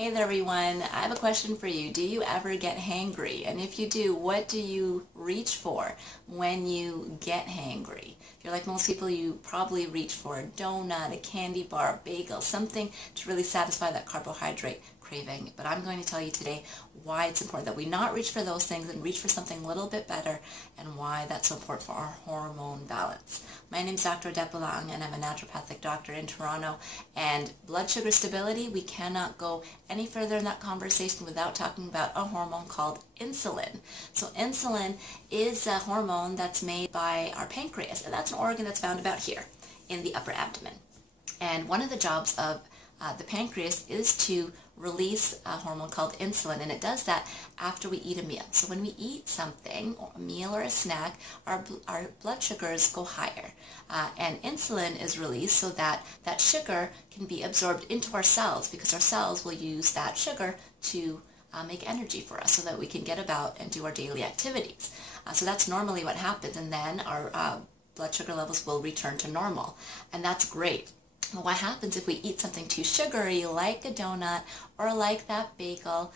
Hey there everyone, I have a question for you. Do you ever get hangry? And if you do, what do you reach for when you get hangry? If you're like most people, you probably reach for a donut, a candy bar, a bagel, something to really satisfy that carbohydrate craving. But I'm going to tell you today why it's important that we not reach for those things and reach for something a little bit better, and why that's so important for our hormone balance. My name is Dr. Depalang, and I'm a naturopathic doctor in Toronto. And blood sugar stability, we cannot go any further in that conversation without talking about a hormone called insulin. So insulin is a hormone that's made by our pancreas, and that's an organ that's found about here in the upper abdomen. And one of the jobs of the pancreas is to release a hormone called insulin, and it does that after we eat a meal. So when we eat something, or a meal or a snack, our blood sugars go higher, and insulin is released so that that sugar can be absorbed into our cells, because our cells will use that sugar to make energy for us so that we can get about and do our daily activities. So that's normally what happens, and then our blood sugar levels will return to normal, and that's great. Well, what happens if we eat something too sugary, like a donut or like that bagel,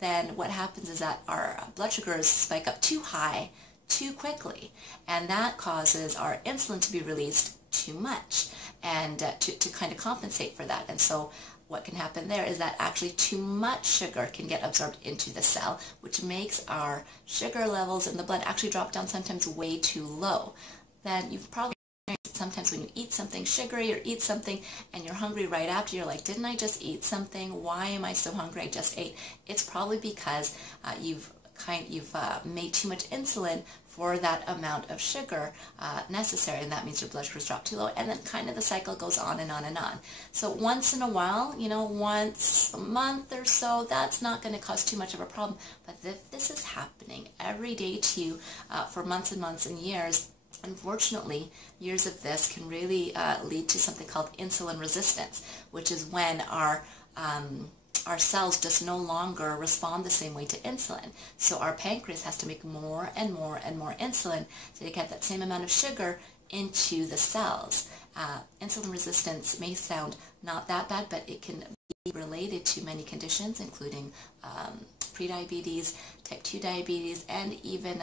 then what happens is that our blood sugars spike up too high too quickly, and that causes our insulin to be released too much, and to kind of compensate for that. And so what can happen there is that actually too much sugar can get absorbed into the cell, which makes our sugar levels in the blood actually drop down sometimes way too low. Then you've probably sometimes when you eat something sugary or eat something and you're hungry right after, you're like, didn't I just eat something? Why am I so hungry? I just ate. It's probably because you've made too much insulin for that amount of sugar necessary, and that means your blood sugars drop too low, and then kind of the cycle goes on and on and on. So once in a while, once a month or so, that's not going to cause too much of a problem. But if this is happening every day to you for months and months and years, unfortunately, years of this can really lead to something called insulin resistance, which is when our cells just no longer respond the same way to insulin. So our pancreas has to make more and more and more insulin to get that same amount of sugar into the cells. Insulin resistance may sound not that bad, but it can be related to many conditions, including prediabetes, type 2 diabetes, and even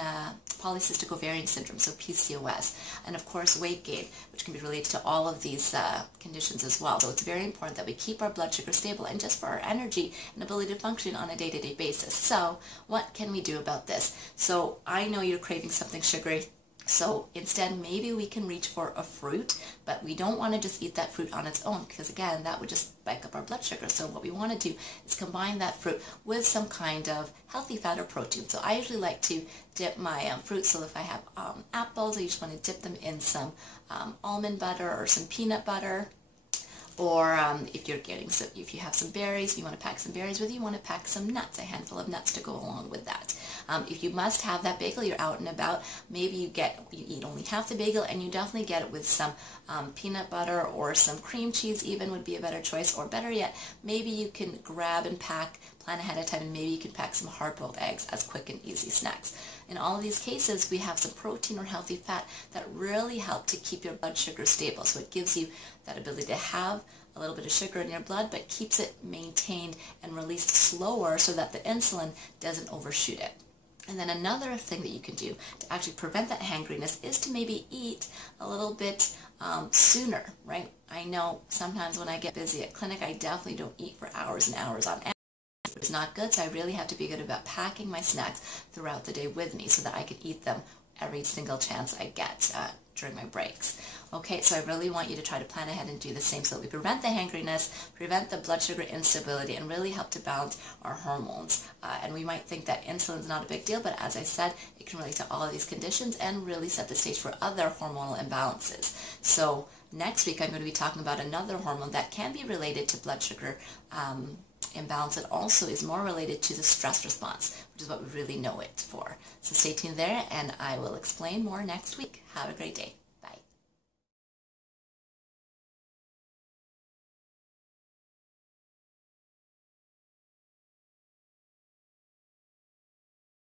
polycystic ovarian syndrome, so PCOS, and of course weight gain, which can be related to all of these conditions as well. So it's very important that we keep our blood sugar stable, and just for our energy and ability to function on a day-to-day basis. So what can we do about this? So I know you're craving something sugary. So instead, maybe we can reach for a fruit, but we don't want to just eat that fruit on its own, because again, that would just spike up our blood sugar. So what we want to do is combine that fruit with some kind of healthy fat or protein. So I usually like to dip my fruit. So if I have apples, I usually want to dip them in some almond butter or some peanut butter. Or if you have some berries, you want to pack some berries with you, you want to pack some nuts, a handful of nuts to go along with that. If you must have that bagel, you're out and about, maybe you eat only half the bagel, and you definitely get it with some peanut butter or some cream cheese even would be a better choice. Or better yet, maybe you can grab and plan ahead of time, and maybe you can pack some hard-boiled eggs as quick and easy snacks. In all of these cases, we have some protein or healthy fat that really help to keep your blood sugar stable. So it gives you that ability to have a little bit of sugar in your blood, but keeps it maintained and released slower so that the insulin doesn't overshoot it. And then another thing that you can do to actually prevent that hangriness is to maybe eat a little bit sooner, right? I know sometimes when I get busy at clinic, I definitely don't eat for hours and hours on end. It's not good, so I really have to be good about packing my snacks throughout the day with me so that I can eat them every single chance I get during my breaks. Okay, so I really want you to try to plan ahead and do the same so that we prevent the hangriness, prevent the blood sugar instability, and really help to balance our hormones. And we might think that insulin is not a big deal, but as I said, it can relate to all of these conditions and really set the stage for other hormonal imbalances. So next week I'm going to be talking about another hormone that can be related to blood sugar imbalance. It also is more related to the stress response, which is what we really know it for. So stay tuned there, and I will explain more next week. Have a great day.